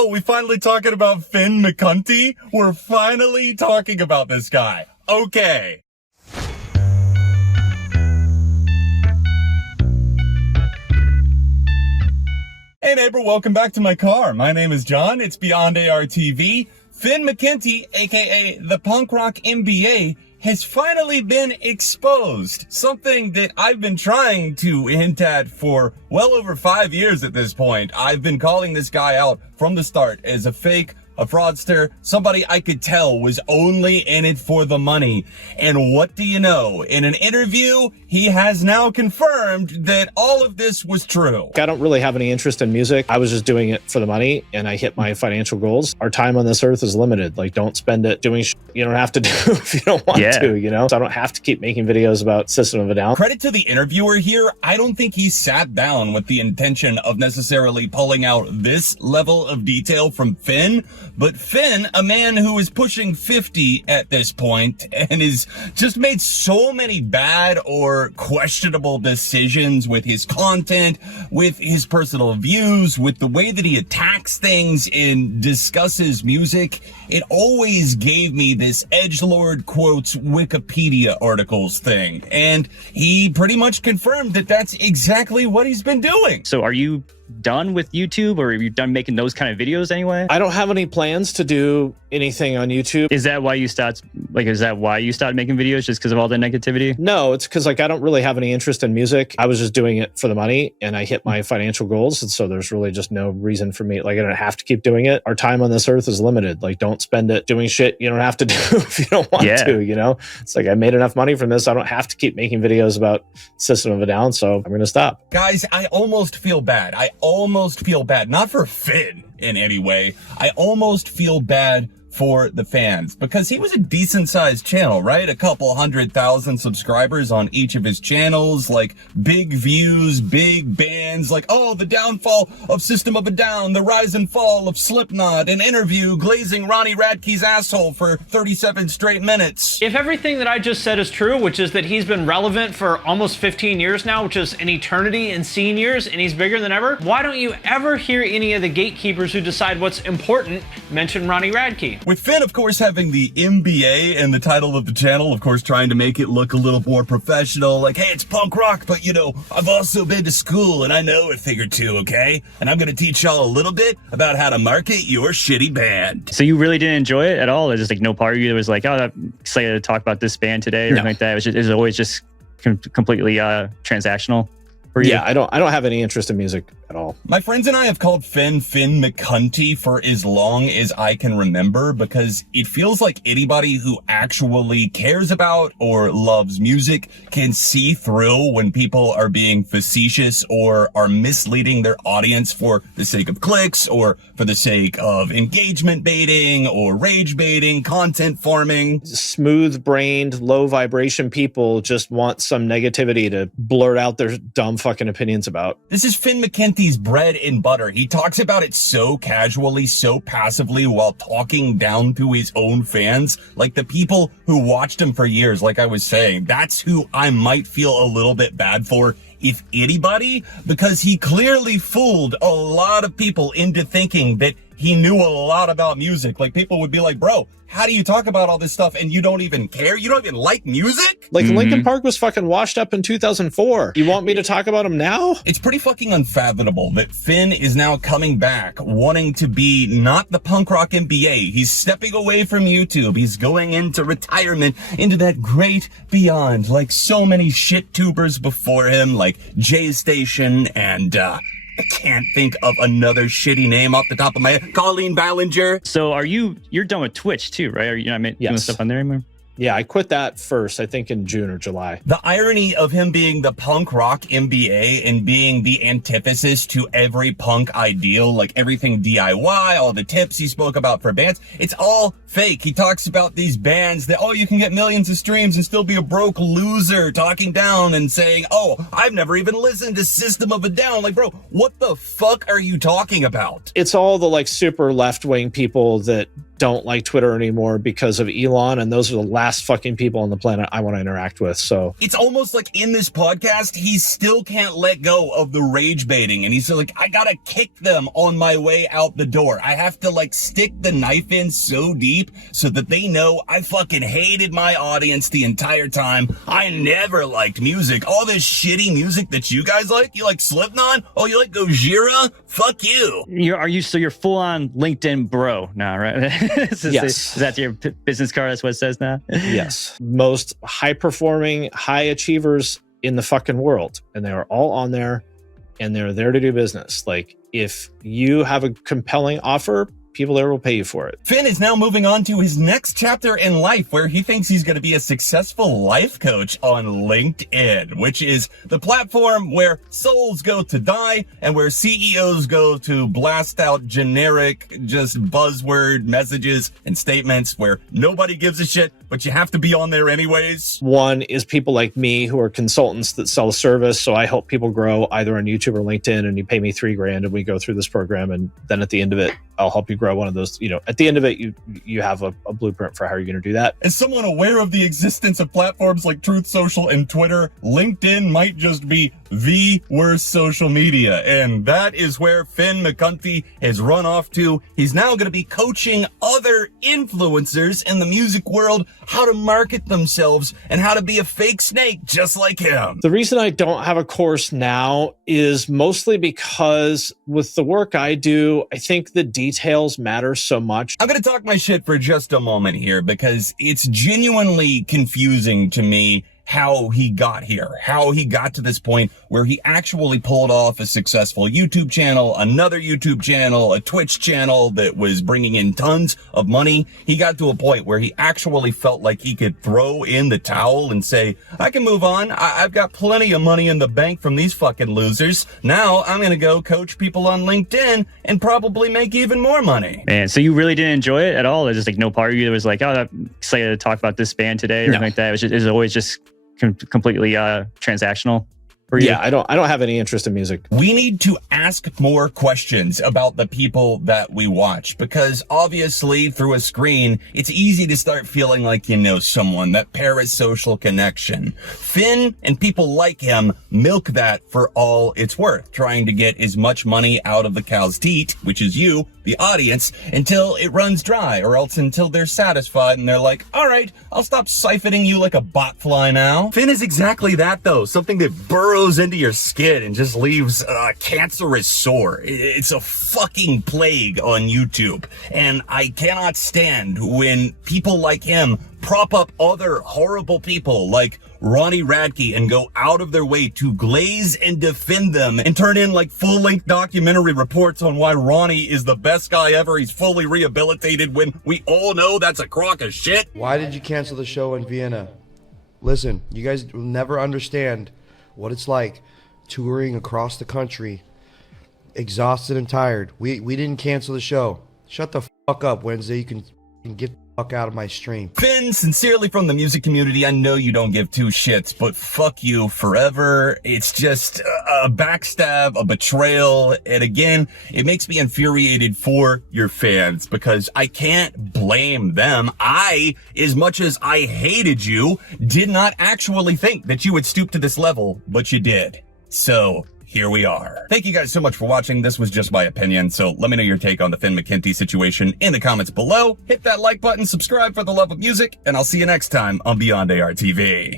Oh, we finally talking about Finn McCunty? We're finally talking about this guy. Okay. Hey neighbor, welcome back to my car. My name is John. It's Beyond ARTV. Finn McKenty, aka the punk rock MBA, has finally been exposed. Something that I've been trying to hint at for well over 5 years at this point. I've been calling this guy out from the start as a fake, a fraudster, somebody I could tell was only in it for the money. And what do you know? In an interview, he has now confirmed that all of this was true. I don't really have any interest in music. I was just doing it for the money and I hit my financial goals. Our time on this earth is limited. Like, don't spend it doing shit you don't have to do if you don't want to, you know? So I don't have to keep making videos about System of a Down. Credit to the interviewer here. I don't think he sat down with the intention of necessarily pulling out this level of detail from Finn. But Finn, a man who is pushing 50 at this point and is just made so many bad or questionable decisions with his content, with his personal views, with the way that he attacks things and discusses music, it always gave me this edgelord quotes Wikipedia articles thing. And he pretty much confirmed that that's exactly what he's been doing. So are you done with YouTube, or are you done making those kind of videos anyway? I don't have any plans to do anything on YouTube. Is that why you stopped making videos, just because of all the negativity? No, it's because like I don't really have any interest in music. I was just doing it for the money and I hit my financial goals. And so there's really just no reason for me. Like, I don't have to keep doing it. Our time on this earth is limited. Like, don't spend it doing shit you don't have to do if you don't want to, you know? It's like, I made enough money from this. I don't have to keep making videos about System of a Down. So I'm going to stop. Guys, I almost feel bad. Not for Finn in any way. I almost feel bad for the fans, because he was a decent sized channel, right? A couple 100,000 subscribers on each of his channels, like big views, big bands, like, oh, the downfall of System of a Down, the rise and fall of Slipknot, an interview glazing Ronnie Radke's asshole for 37 straight minutes. If everything that I just said is true, which is that he's been relevant for almost 15 years now, which is an eternity in seniors, and he's bigger than ever, why don't you ever hear any of the gatekeepers who decide what's important mention Ronnie Radke? With Finn, of course, having the MBA in the title of the channel, of course, trying to make it look a little more professional, like, hey, it's punk rock, but, you know, I've also been to school and I know a thing or two, okay? And I'm going to teach y'all a little bit about how to market your shitty band. So you really didn't enjoy it at all? There's just like no part of you that was like, oh, I'm excited to talk about this band today, or anything like that? It was always just completely transactional for you? Yeah, I don't have any interest in music at all. My friends and I have called Finn McCunty for as long as I can remember, because it feels like anybody who actually cares about or loves music can see through when people are being facetious or are misleading their audience for the sake of clicks or for the sake of engagement baiting or rage baiting, content farming. Smooth-brained, low-vibration people just want some negativity to blurt out their dumb fucking opinions about. This is Finn McKenty's bread and butter. He talks about it so casually, so passively, while talking down to his own fans, like the people who watched him for years. Like I was saying, that's who I might feel a little bit bad for, if anybody, because he clearly fooled a lot of people into thinking that he knew a lot about music. Like, people would be like, bro, how do you talk about all this stuff and you don't even care? You don't even like music? Like, Linkin Park was fucking washed up in 2004. You want me to talk about them now? It's pretty fucking unfathomable that Finn is now coming back, wanting to be not the punk rock MBA. He's stepping away from YouTube. He's going into retirement, into that great beyond, like so many shit tubers before him, like Jay Station and, I can't think of another shitty name off the top of my head. Colleen Ballinger. So you're done with Twitch too, right? Are you not doing stuff on there anymore? Yeah, I quit that first, I think in June or July. The irony of him being the punk rock MBA and being the antithesis to every punk ideal, like everything DIY, all the tips he spoke about for bands, it's all fake. He talks about these bands that, oh, you can get millions of streams and still be a broke loser, talking down and saying, oh, I've never even listened to System of a Down. Like, bro, what the fuck are you talking about? It's all the like super left-wing people that don't like Twitter anymore because of Elon, and those are the last last fucking people on the planet I want to interact with. So it's almost like in this podcast, he still can't let go of the rage baiting. And he's like, I gotta kick them on my way out the door. I have to like stick the knife in so deep so that they know I fucking hated my audience the entire time. I never liked music. All this shitty music that you guys like. You like Slipknot? Oh, you like Gojira? Fuck you. You're full on LinkedIn bro now, right? Yes. Is that your business card? That's what it says now? Yes. Most high performing, high achievers in the fucking world. And they are all on there and they're there to do business. Like if you have a compelling offer, people there will pay you for it. Finn is now moving on to his next chapter in life where he thinks he's going to be a successful life coach on LinkedIn, which is the platform where souls go to die and where CEOs go to blast out generic, just buzzword messages and statements where nobody gives a shit, but you have to be on there anyways. One is people like me who are consultants that sell a service. So I help people grow either on YouTube or LinkedIn, and you pay me $3,000 and we go through this program. And then at the end of it, I'll help you grow one of those. You know, at the end of it, you have a blueprint for how you're going to do that. As someone aware of the existence of platforms like Truth Social and Twitter, LinkedIn might just be the worst social media. And that is where Finn McKenty has run off to. He's now going to be coaching other influencers in the music world how to market themselves and how to be a fake snake just like him. The reason I don't have a course now is mostly because with the work I do, I think the details matter so much. I'm going to talk my shit for just a moment here because it's genuinely confusing to me how he got here, how he got to this point where he actually pulled off a successful YouTube channel, another YouTube channel, a Twitch channel that was bringing in tons of money. He got to a point where he actually felt like he could throw in the towel and say, I can move on. I've got plenty of money in the bank from these fucking losers. Now I'm going to go coach people on LinkedIn and probably make even more money. Man, so you really didn't enjoy it at all? There's just like no part of you that was like, oh, I'm excited to talk about this band today or anything like that. It was always just completely transactional for you? Yeah, I don't have any interest in music. We need to ask more questions about the people that we watch because obviously through a screen, it's easy to start feeling like you know someone, that parasocial connection. Finn and people like him milk that for all it's worth, trying to get as much money out of the cow's teat, which is you, the audience, until it runs dry, or else until they're satisfied and they're like, all right, I'll stop siphoning you like a botfly now. Finn is exactly that though, something that burrows into your skin and just leaves a cancerous sore. It's a fucking plague on YouTube, and I cannot stand when people like him prop up other horrible people like Ronnie Radke and go out of their way to glaze and defend them and turn in like full-length documentary reports on why Ronnie is the best guy ever. He's fully rehabilitated when we all know that's a crock of shit. Why did you cancel the show in Vienna? Listen, you guys will never understand what it's like touring across the country, exhausted and tired. We didn't cancel the show. Shut the fuck up, Wednesday. You can get the fuck out of my stream. Finn, sincerely from the music community, I know you don't give two shits, but fuck you forever. It's just a backstab, a betrayal, and again, it makes me infuriated for your fans because I can't blame them. I, as much as I hated you, did not actually think that you would stoop to this level, but you did. So here we are. Thank you guys so much for watching. This was just my opinion, so let me know your take on the Finn McKenty situation in the comments below. Hit that like button, subscribe for the love of music, and I'll see you next time on Beyond ARTV.